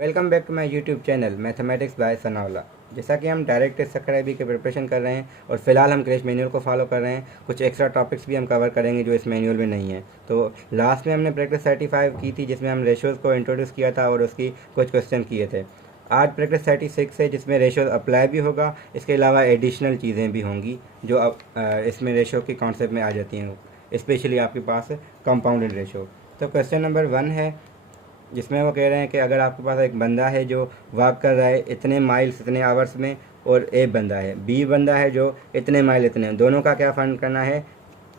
Welcome back to my YouTube channel mathematics by Sanawla. जैसा कि हम डायरेक्ट सक्राइबी की प्रिपरेशन कर रहे हैं और फिलहाल हम क्रैश मैनुअल को फॉलो कर रहे हैं। कुछ एक्स्ट्रा टॉपिक्स भी हम कवर करेंगे जो इस मैनुअल में नहीं है। तो लास्ट में हमने प्रैक्टिस 35 की थी जिसमें हम रेशियोज़ को इंट्रोड्यूस किया था और उसकी कुछ क्वेश्चन किए थे। आज प्रैक्टिस 36 है जिसमें रेशियोज अप्लाई भी होगा, इसके अलावा एडिशनल चीज़ें भी होंगी जो अब इसमें रेशियो के कॉन्सेप्ट में आ जाती हैं, स्पेशली आपके पास कंपाउंडेड रेशियो। तो क्वेश्चन नंबर 1 है जिसमें वो कह रहे हैं कि अगर आपके पास एक बंदा है जो वॉक कर रहा है इतने माइल्स इतने आवर्स में, और ए बंदा है बी बंदा है जो इतने माइल इतने, दोनों का क्या फाइंड करना है,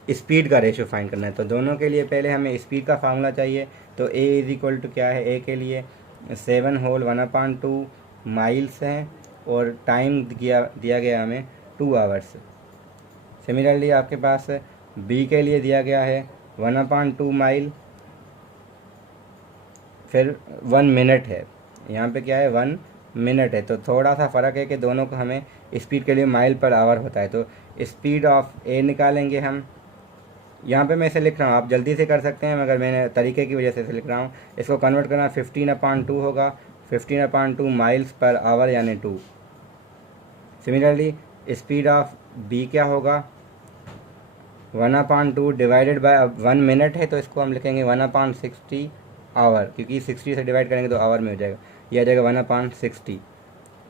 स्पीड का रेशियो फाइंड करना है। तो दोनों के लिए पहले हमें स्पीड का फार्मूला चाहिए। तो ए इज इक्वल टू क्या है, ए के लिए 7 होल 1/2 माइल्स हैं और टाइम दिया गया हमें 2 आवर्स। सिमिलरली आपके पास बी के लिए दिया गया है 1/2 माइल, फिर 1 मिनट है, यहाँ पे क्या है 1 मिनट है। तो थोड़ा सा फ़र्क है कि दोनों को हमें स्पीड के लिए माइल पर आवर होता है। तो स्पीड ऑफ ए निकालेंगे हम, यहाँ पे मैं इसे लिख रहा हूँ, आप जल्दी से कर सकते हैं मगर मैंने तरीके की वजह से इसे लिख रहा हूँ। इसको कन्वर्ट करना 15/2 होगा, 15/2 माइल्स पर आवर यानी 2। सिमिलरली स्पीड ऑफ बी क्या होगा, 1/2 डिवाइडेड बाय 1 मिनट है तो इसको हम लिखेंगे 1/60 आवर, क्योंकि 60 से डिवाइड करेंगे तो आवर में हो जाएगा, ये आ जाएगा 1/60।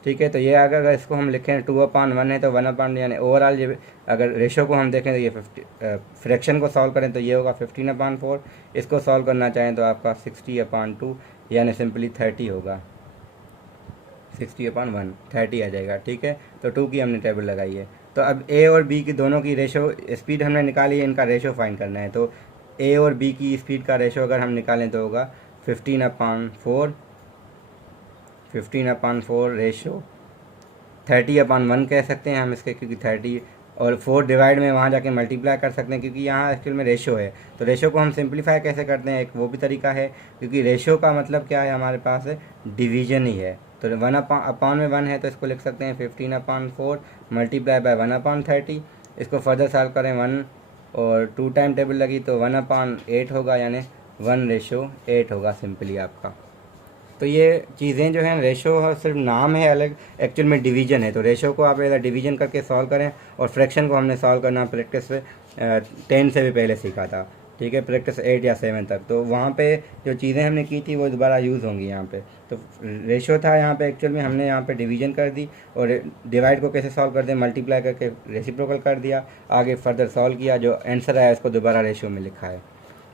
ठीक है, तो ये अगर इसको हम लिखें 2/1 है तो 1 यानी ओवरऑल ये अगर रेशो को हम देखें तो ये 50 फ्रैक्शन को सॉल्व करें तो ये होगा 15/4। इसको सॉल्व करना चाहें तो आपका 60/2 यानी सिंपली 30 होगा, 60/1 30 आ जाएगा। ठीक है, तो 2 की हमने टेबल लगाई है। तो अब ए और बी की दोनों की रेशो स्पीड हमने निकाली है, इनका रेशो फाइंड करना है। तो ए और बी की स्पीड का रेशो अगर हम निकालें तो होगा 15/4, 15/4 रेशो 30/1 कह सकते हैं हम इसके, क्योंकि 30 और 4 डिवाइड में वहाँ जाके मल्टीप्लाई कर सकते हैं क्योंकि यहाँ एक्चुअल में रेशो है। तो रेशो को हम सिंप्लीफाई कैसे करते हैं, एक वो भी तरीका है, क्योंकि रेशो का मतलब क्या है हमारे पास डिवीजन ही है। तो 1/1 है तो इसको लिख सकते हैं 15/4 मल्टीप्लाई बाय 1/30। इसको फर्दर सॉल्व करें 1 और 2 टाइम टेबल लगी तो 1/8 होगा, यानी 1/8 होगा सिंपली आपका। तो ये चीज़ें जो हैं रेशो सिर्फ नाम है अलग, एक्चुअल में डिवीजन है। तो रेशो को आप इधर डिवीजन करके सॉल्व करें, और फ्रैक्शन को हमने सॉल्व करना प्रैक्टिस 10 से भी पहले सीखा था। ठीक है, प्रैक्टिस 8 या 7 तक। तो वहाँ पे जो चीज़ें हमने की थी वो दोबारा यूज़ होंगी यहाँ पे। तो रेशो था यहाँ पे, एक्चुअल में हमने यहाँ पे डिवीजन कर दी, और डिवाइड को कैसे सॉल्व कर दें, मल्टीप्लाई करके रेसिप्रोकल कर दिया, आगे फर्दर सॉल्व किया, जो आंसर आया उसको दोबारा रेशो में लिखा है।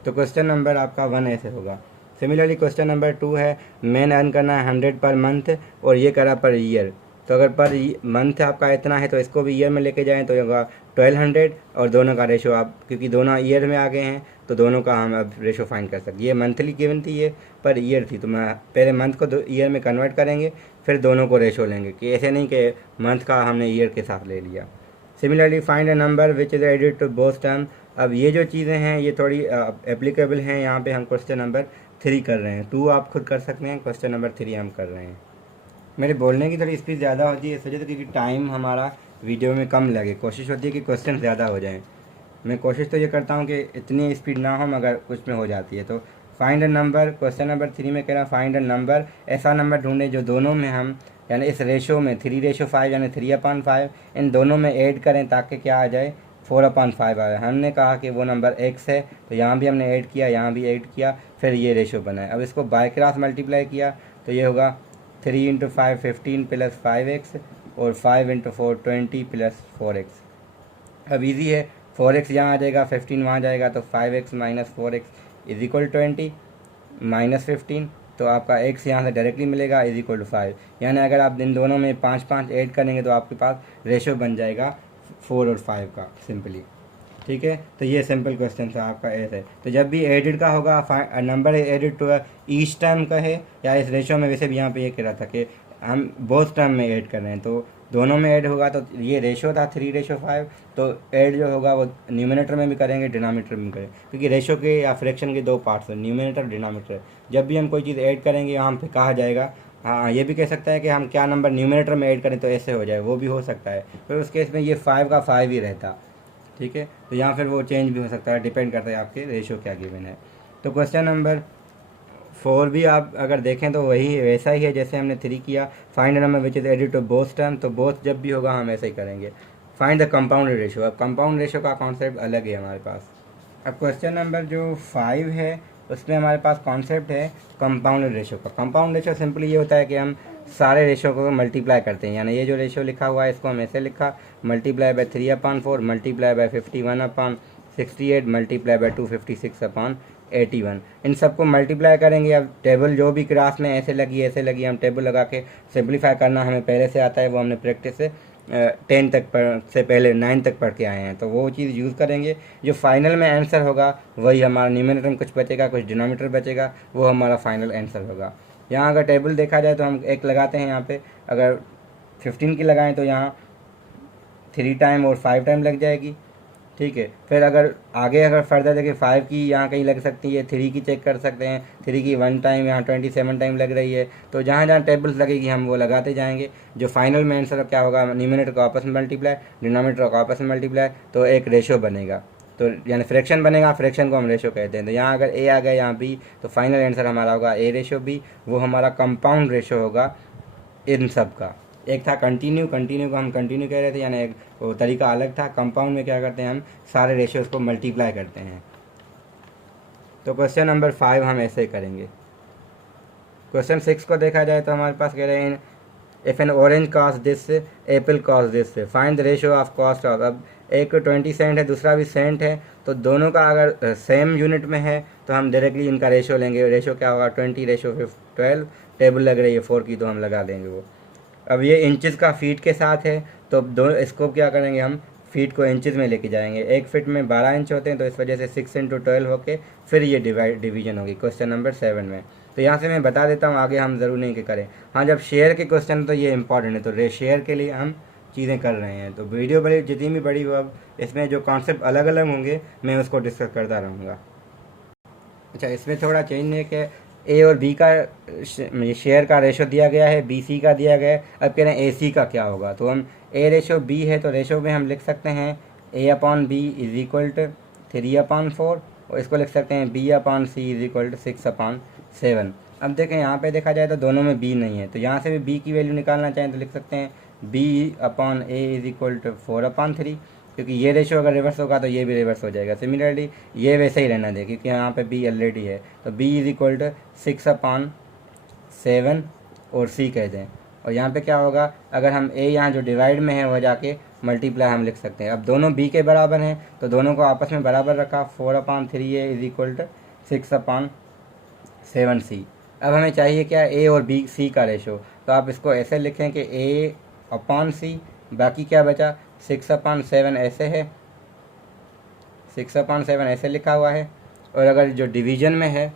तो क्वेश्चन नंबर आपका 1 ऐसे होगा। सिमिलरली क्वेश्चन नंबर 2 है, मैन अर्न करना है 100 पर मंथ और ये करा पर ईयर। तो अगर पर मंथ आपका इतना है तो इसको भी ईयर में लेके जाएं तो होगा 1200, और दोनों का रेशो आप, क्योंकि दोनों ईयर में आ गए हैं तो दोनों का हम अब रेशो फाइंड कर सकते हैं। ये मंथली गिवन थी, ये पर ईयर थी, तो मैं पहले मंथ को ईयर में कन्वर्ट करेंगे फिर दोनों को रेशो लेंगे, कि ऐसे नहीं कि मंथ का हमने ईयर के साथ ले लिया। Similarly find a number which is added to both term. अब ये जो चीज़ें हैं ये थोड़ी एप्लीकेबल हैं, यहाँ पे हम क्वेश्चन नंबर 3 कर रहे हैं। 2 आप खुद कर सकते हैं, क्वेश्चन नंबर 3 हम कर रहे हैं। मेरे बोलने की थोड़ी स्पीड ज़्यादा होती है इस वजह से, क्योंकि टाइम हमारा वीडियो में कम लगे, कोशिश होती है कि क्वेश्चन ज़्यादा हो जाएँ। मैं कोशिश तो ये करता हूँ कि इतनी स्पीड ना हो, मगर कुछ में हो जाती है। तो find a number, question number 3 में कह रहा फाइंड अ नंबर, ऐसा नंबर ढूंढे जो दोनों में हम, यानी इस रेशो में 3/5 यानी 3/5 इन दोनों में ऐड करें ताकि क्या आ जाए 4/5 आए। हमने कहा कि वो नंबर x है, तो यहाँ भी हमने ऐड किया, यहाँ भी ऐड किया, फिर ये रेशो बना है। अब इसको बाय क्रॉस मल्टीप्लाई किया तो ये होगा 3 × 5 15 प्लस 5x, और 5 × 4 20 प्लस 4x। अब इजी है, 4x यहाँ आ जाएगा, 15 वहाँ जाएगा, तो 5x minus 4x is equal 20 minus 15। तो आपका x यहाँ से डायरेक्टली मिलेगा इज इक्वल टू 5, यानी अगर आप इन दोनों में 5 5 ऐड करेंगे तो आपके पास रेशो बन जाएगा 4 और 5 का सिंपली। ठीक है, तो ये सिंपल क्वेश्चन था आपका ऐसे है। तो जब भी एडिड का होगा, number added to each term का है या इस रेशो में, वैसे भी यहाँ पे ये कह रहा था कि हम बोथ टर्म में ऐड कर रहे हैं, तो दोनों में ऐड होगा। तो ये रेशो था 3/5, तो ऐड जो होगा वो न्यूमिनेटर में भी करेंगे, डिनोमिनेटर में भी करेंगे, क्योंकि रेशो के या फ्रैक्शन के 2 पार्ट्स हैं, न्यूमिनेटर डिनोमिनेटर। जब भी हम कोई चीज़ ऐड करेंगे यहाँ पे कहा जाएगा, हाँ ये भी कह सकता है कि हम क्या नंबर न्यूमिनेटर में ऐड करें तो ऐसे हो जाए, वो भी हो सकता है। फिर उस केस में ये 5 का 5 ही रहता। ठीक है, तो यहाँ फिर वो चेंज भी हो सकता है, डिपेंड करता है आपके रेशो क्या गिवन है। तो क्वेश्चन नंबर 4 भी आप अगर देखें तो वही वैसा ही है जैसे हमने 3 किया। Find number which is added to both term, तो बोथ जब भी होगा हम ऐसे ही करेंगे। फाइंड द कंपाउंड रेशियो, अब कंपाउंड रेशियो का कॉन्सेप्ट अलग है हमारे पास। अब क्वेश्चन नंबर जो 5 है उसमें हमारे पास कॉन्सेप्ट है कंपाउंड रेशियो का। कंपाउंड रेशियो सिंपली ये होता है कि हम सारे रेशियो को मल्टीप्लाई करते हैं, यानी ये जो रेशियो लिखा हुआ है इसको हम ऐसे लिखा, multiply by 3/4 multiply by 51/68 multiply by 256/81। इन सबको मल्टीप्लाई करेंगे। अब टेबल जो भी क्लास में ऐसे लगी हम टेबल लगा के सिंप्लीफाई करना हमें पहले से आता है, वो हमने प्रैक्टिस से 10 तक से पहले 9 तक पढ़ के आए हैं, तो वो चीज़ यूज़ करेंगे। जो फाइनल में आंसर होगा वही हमारा न्यूमरेटर में कुछ बचेगा, कुछ डिनोमिनेटर बचेगा, वो हमारा फाइनल आंसर होगा। यहाँ अगर टेबल देखा जाए तो हम एक लगाते हैं, यहाँ पे अगर 15 की लगाएं तो यहाँ 3 टाइम और 5 टाइम लग जाएगी, ठीक है। फिर अगर फर्दर देखें 5 की यहाँ कहीं लग सकती है, 3 की चेक कर सकते हैं, 3 की 1 टाइम, यहाँ 27 टाइम लग रही है। तो जहाँ जहाँ टेबल्स लगेगी हम वो लगाते जाएंगे। जो फाइनल में आंसर क्या होगा, न्यूमरेटर को आपस में मल्टीप्लाई, डिनोमिनेटर को आपस में मल्टीप्लाई, तो एक रेशो बनेगा, तो यानी फ्रैक्शन बनेगा। फ्रैक्शन को हम रेशो कहते हैं। तो यहाँ अगर ए आ गया, यहाँ बी, तो फाइनल आंसर हमारा होगा ए रेशो बी, वो हमारा कंपाउंड रेशो होगा इन सब का। एक था कंटिन्यू को हम कंटिन्यू कह रहे थे, यानी एक वो तरीका अलग था। कंपाउंड में क्या करते हैं, हम सारे रेशियोज को मल्टीप्लाई करते हैं। तो क्वेश्चन नंबर 5 हम ऐसे ही करेंगे। क्वेश्चन 6 को देखा जाए तो हमारे पास कह रहे हैं if N orange cost this Apple cost this, find the ratio of cost of. अब एक 20 सेंट है, दूसरा भी सेंट है, तो दोनों का अगर सेम यूनिट में है तो हम डायरेक्टली इनका रेशियो लेंगे। रेशियो क्या होगा, 20:12। टेबल लग रही है 4 की तो हम लगा देंगे वो। अब ये इंचज़ का फीट के साथ है, तो इसको क्या करेंगे, हम फीट को इंचज़ में लेके जाएंगे। एक फीट में 12 इंच होते हैं, तो इस वजह से 6 × 12 होके फिर ये डिवीजन होगी क्वेश्चन नंबर 7 में। तो यहाँ से मैं बता देता हूँ, आगे हम ज़रूर नहीं कि करें। हाँ, जब शेयर के क्वेश्चन तो ये इंपॉर्टेंट है, तो शेयर के लिए हम चीज़ें कर रहे हैं। तो वीडियो बड़ी जितनी भी बड़ी हो, अब इसमें जो कॉन्सेप्ट अलग अलग होंगे मैं उसको डिस्कस करता रहूँगा। अच्छा, इसमें थोड़ा चेंज है कि ए और बी का शेयर का रेशो दिया गया है, बी सी का दिया गया है। अब कह रहे हैं ए सी का क्या होगा, तो हम ए रेशो बी है तो रेशो में हम लिख सकते हैं A/B इज इक्वल टू 3/4, और इसको लिख सकते हैं B/C इज इक्वल टू 6/7। अब देखें यहाँ पे देखा जाए तो दोनों में बी नहीं है, तो यहाँ से भी बी की वैल्यू निकालना चाहें तो लिख सकते हैं B/A इज इक्वल टू 4/3, क्योंकि ये रेशो अगर रिवर्स होगा तो ये भी रिवर्स हो जाएगा। सिमिलरली ये वैसे ही रहना दे, क्योंकि यहाँ पे बी ऑलरेडी है, तो B इज इक्वल टू 6/7 और C कह दें। और यहाँ पे क्या होगा, अगर हम A यहाँ जो डिवाइड में है वो जाके मल्टीप्लाई हम लिख सकते हैं। अब दोनों B के बराबर हैं तो दोनों को आपस में बराबर रखा, 4/3A is equal to 6/7C। अब हमें चाहिए क्या, A और B C का रेशो, तो आप इसको ऐसे लिखें कि A/C, बाकी क्या बचा 6/7 ऐसे है, 6/7 ऐसे लिखा हुआ है। और अगर जो डिवीजन में है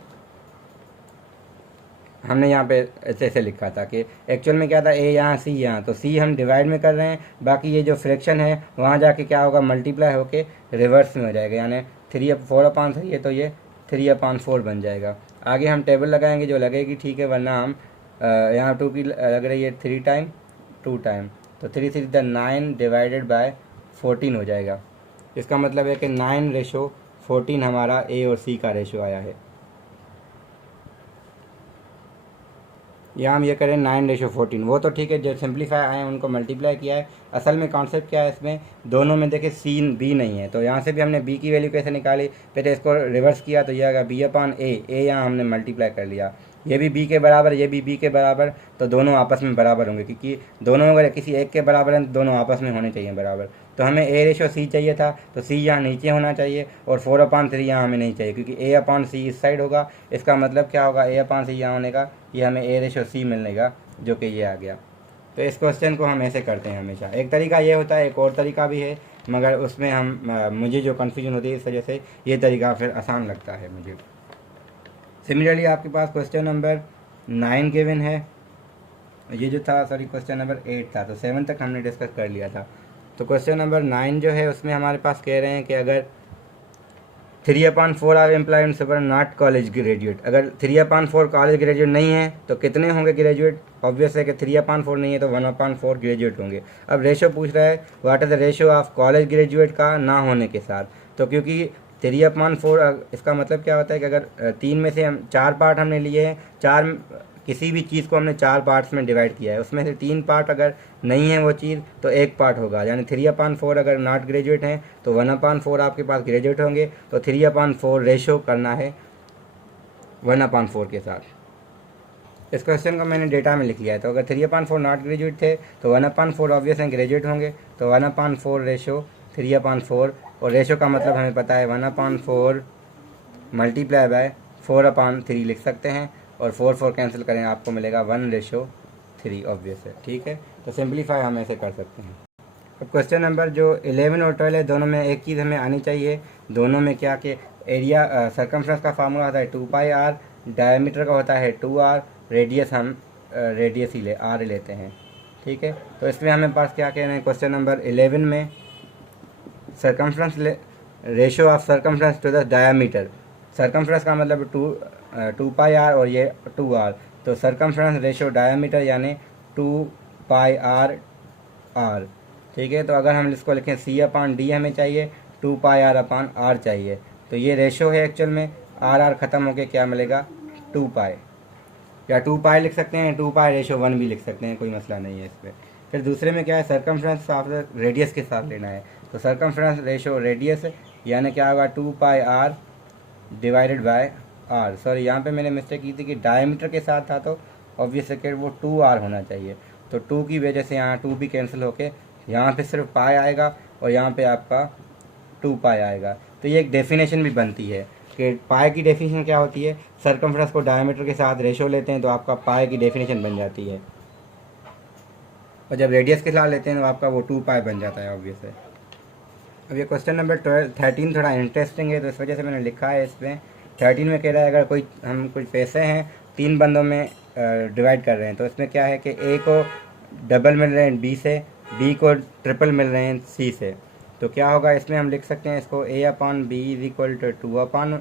हमने यहाँ पे ऐसे लिखा था कि एक्चुअल में क्या था, ए यहाँ सी यहाँ, तो सी हम डिवाइड में कर रहे हैं, बाकी ये जो फ्रैक्शन है वहाँ जाके क्या होगा, मल्टीप्लाई होके रिवर्स में हो जाएगा, यानी 4/3 है तो ये 3/4 बन जाएगा। आगे हम टेबल लगाएंगे जो लगेगी, ठीक है, वरना हम यहाँ 2 की लग रही है 3 टाइम 2 टाइम, तो 3 3 9 डिवाइडेड बाय 14 हो जाएगा। इसका मतलब है कि 9:14 हमारा ए और सी का रेशो आया है। यहाँ हम ये करें 9:14, वो तो ठीक है, जो सिंप्लीफाई आए हैं उनको मल्टीप्लाई किया है। असल में कॉन्सेप्ट क्या है, इसमें दोनों में देखिए सी बी नहीं है, तो यहाँ से भी हमने बी की वैल्यू कैसे निकाली, पहले इसको रिवर्स किया तो ये आएगा B/A। यहाँ हमने मल्टीप्लाई कर लिया, ये भी बी के बराबर, ये भी बी के बराबर, तो दोनों आपस में बराबर होंगे, क्योंकि दोनों अगर किसी एक के बराबर हैं तो दोनों आपस में होने चाहिए बराबर। तो हमें ए रेशो सी चाहिए था, तो सी यहाँ नीचे होना चाहिए, और 4/3 यहाँ हमें नहीं चाहिए, क्योंकि A/C इस साइड होगा। इसका मतलब क्या होगा, A/C यहाँ होने का, ये हमें ए रेशो सी मिलने का, जो कि ये आ गया। तो इस क्वेश्चन को हम ऐसे करते हैं हमेशा। एक तरीका ये होता है, एक और तरीका भी है, मगर उसमें मुझे जो कन्फ्यूजन होती है इस वजह से ये तरीका फिर आसान लगता है मुझे। सिमिलरली आपके पास क्वेश्चन नंबर 9 गिवन है, ये जो था क्वेश्चन नंबर 8 था, तो 7 तक हमने डिस्कस कर लिया था। तो क्वेश्चन नंबर 9 जो है उसमें हमारे पास कह रहे हैं कि अगर 3/4 are employ in super not college graduate, अगर 3/4 कॉलेज ग्रेजुएट नहीं है तो कितने होंगे ग्रेजुएट। ऑब्वियस है कि 3/4 नहीं है तो 1/4 ग्रेजुएट होंगे। अब रेशो पूछ रहा है what is the ratio of college graduate का ना होने के साथ, तो क्योंकि 3/4 इसका मतलब क्या होता है कि अगर 3 में से हम 4 पार्ट हमने लिए हैं, 4 किसी भी चीज़ को हमने 4 पार्ट्स में डिवाइड किया है, उसमें से 3 पार्ट अगर नहीं है वो चीज़ तो 1 पार्ट होगा। यानी 3/4 अगर नॉट ग्रेजुएट हैं तो 1/4 आपके पास ग्रेजुएट होंगे। तो 3/4 रेशो करना है 1/4 के साथ। इस क्वेश्चन को मैंने डेटा में लिख लिया है। तो अगर 3/4 नॉट ग्रेजुएट थे तो 1/4 ऑब्वियस है ग्रेजुएट होंगे। तो 1/4 रेशो 3/4, और रेशो का मतलब हमें पता है 1/4 मल्टीप्लाई बाय 4/3 लिख सकते हैं, और 4 कैंसिल करें आपको मिलेगा 1:3 ऑब्वियस है। ठीक है, तो सिंप्लीफाई हम ऐसे कर सकते हैं। अब क्वेश्चन नंबर जो 11 और 12 है, दोनों में एक चीज़ हमें आनी चाहिए। दोनों में क्या कि एरिया सर्कमफ्रेंस का फार्मूला होता है 2πr, डायमीटर का होता है 2r, रेडियस हम रेडियस ही r लेते हैं। ठीक है, तो इसमें हमें पास क्या कहना है, क्वेश्चन नंबर 11 में circumference ratio of circumference to the diameter. Circumference का मतलब 2πr और ये 2r, तो सर्कमफ्रेंस रेशो डायमीटर यानी 2πr r। ठीक है, तो अगर हम इसको लिखें C/D हमें चाहिए, 2πr/r चाहिए, तो ये रेशो है एक्चुअल में। r ख़त्म होके क्या मिलेगा 2π, या 2π लिख सकते हैं, 2π रेशो 1 भी लिख सकते हैं, कोई मसला नहीं है इस पर। फिर दूसरे में क्या है, सर्कमफ्रेंस ऑफ रेडियस के साथ लेना है। तो सर्कमफ्रेंस रेशो रेडियस यानी क्या होगा 2πr divided by r। Sorry, यहाँ पे मैंने मिस्टेक की थी कि डायमीटर के साथ था, तो ऑब्वियस है वो 2r होना चाहिए। तो 2 की वजह से यहाँ 2 भी कैंसिल होके यहाँ पे सिर्फ पाई आएगा, और यहाँ पे आपका 2π आएगा। तो ये एक डेफिनेशन भी बनती है कि पाई की डेफिनेशन क्या होती है, सर्कमफ्रेंस को डायमीटर के साथ रेशो लेते हैं तो आपका पाई की डेफिनेशन बन जाती है, और जब रेडियस के साथ लेते हैं तो आपका वो 2π बन जाता है ऑब्वियस है। अब ये क्वेश्चन नंबर 13 थोड़ा इंटरेस्टिंग है, तो इस वजह से मैंने लिखा है इसमें। 13 में कह रहा है अगर हम कुछ पैसे हैं 3 बंदों में डिवाइड कर रहे हैं, तो इसमें क्या है कि ए को डबल मिल रहे हैं बी से, बी को ट्रिपल मिल रहे हैं सी से। तो क्या होगा, इसमें हम लिख सकते हैं इसको A/B = 2/1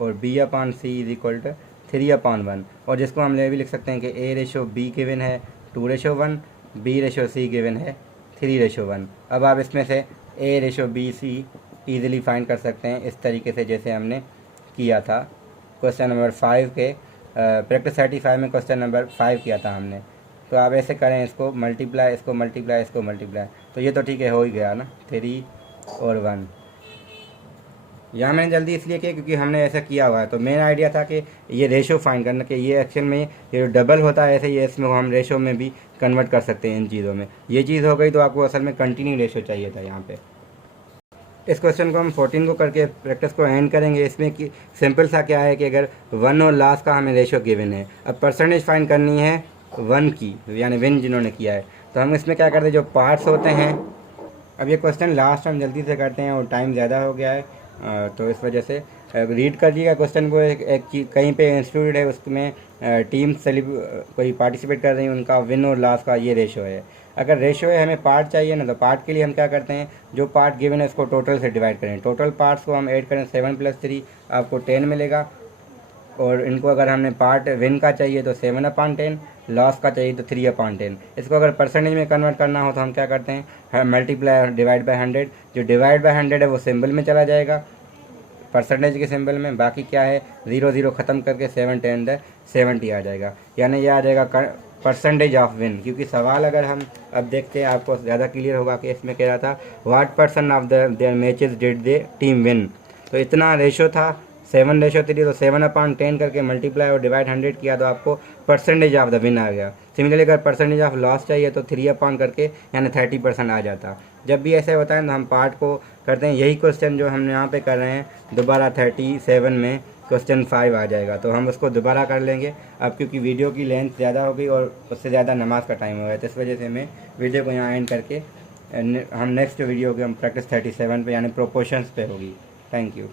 और B/C = 3/1, और जिसको हम ये भी लिख सकते हैं कि A/B गिवन है 2/1, B/C गिवन है 3/1। अब आप इसमें से A/BC ईज़िली फाइंड कर सकते हैं इस तरीके से जैसे हमने किया था क्वेश्चन नंबर 5 के प्रैक्टिस 35 में क्वेश्चन नंबर 5 किया था हमने। तो आप ऐसे करें, इसको मल्टीप्लाई, इसको मल्टीप्लाई, इसको मल्टीप्लाई, तो ये तो ठीक है, हो ही गया ना 3 और 1। यहाँ मैंने जल्दी इसलिए किया क्योंकि हमने ऐसा किया हुआ है। तो मेरा आइडिया था कि ये रेशो फाइंड करना, कि ये एक्चुअल में ये डबल होता है ऐसे ही, इसमें हम रेशो में भी कन्वर्ट कर सकते हैं इन चीज़ों में। ये चीज़ हो गई, तो आपको असल में कंटिन्यू रेशो चाहिए था यहाँ पे। इस क्वेश्चन को हम 14 को करके प्रैक्टिस को एंड करेंगे। इसमें कि सिंपल सा क्या है कि अगर 1 और लास्ट का हमें रेशो गिवन है, अब परसेंटेज फाइंड करनी है 1 की, यानी विन जिन्होंने किया है। तो हम इसमें क्या करते हैं, जो पार्ट्स होते हैं, अब ये क्वेश्चन लास्ट हम जल्दी से करते हैं और टाइम ज़्यादा हो गया है, तो इस वजह से रीड कर लीजिएगा क्वेश्चन को। एक चीज़ कहीं पे इंस्टीट्यूट है उसमें टीम कोई पार्टिसिपेट कर रही है, उनका विन और लॉस का ये रेशो है। अगर रेशो है, हमें पार्ट चाहिए ना, तो पार्ट के लिए हम क्या करते हैं, जो पार्ट गिवन है उसको टोटल से डिवाइड करें। टोटल पार्ट्स को हम ऐड करें, 7 + 3 आपको 10 मिलेगा, और इनको अगर हमने पार्ट विन का चाहिए तो 7/10, लॉस का चाहिए तो 3/10। इसको अगर परसेंटेज में कन्वर्ट करना हो तो हम क्या करते हैं, मल्टीप्लाई डिवाइड बाय 100। जो डिवाइड बाय 100 है वो सिंबल में चला जाएगा, परसेंटेज के सिंबल में। बाकी क्या है, 0 0 ख़त्म करके 7 10 70 आ जाएगा, यानी ये आ जाएगा परसेंटेज ऑफ विन। क्योंकि सवाल अगर हम अब देखते हैं आपको ज़्यादा क्लियर होगा कि इसमें कह रहा था what percent of their matches did they team win. तो इतना रेशो था 7/3, तो 7/10 करके मल्टीप्लाई और डिवाइड 100 किया तो आपको परसेंटेज ऑफ द विन आ गया। सिमिलरली अगर परसेंटेज ऑफ लॉस चाहिए तो 3/, करके यानी 30% आ जाता। जब भी ऐसे होता है तो हम पार्ट को करते हैं। यही क्वेश्चन जो हम यहाँ पे कर रहे हैं दोबारा 37 में क्वेश्चन 5 आ जाएगा, तो हम उसको दोबारा कर लेंगे। अब क्योंकि वीडियो की लेंथ ज़्यादा हो गई और उससे ज़्यादा नमाज का टाइम हो गया, तो इस वजह से मैं वीडियो को यहाँ एंड करके हम नेक्स्ट वीडियो की हम प्रैक्टिस 37 पे यानी प्रोपोर्शंस पे होगी। Thank you.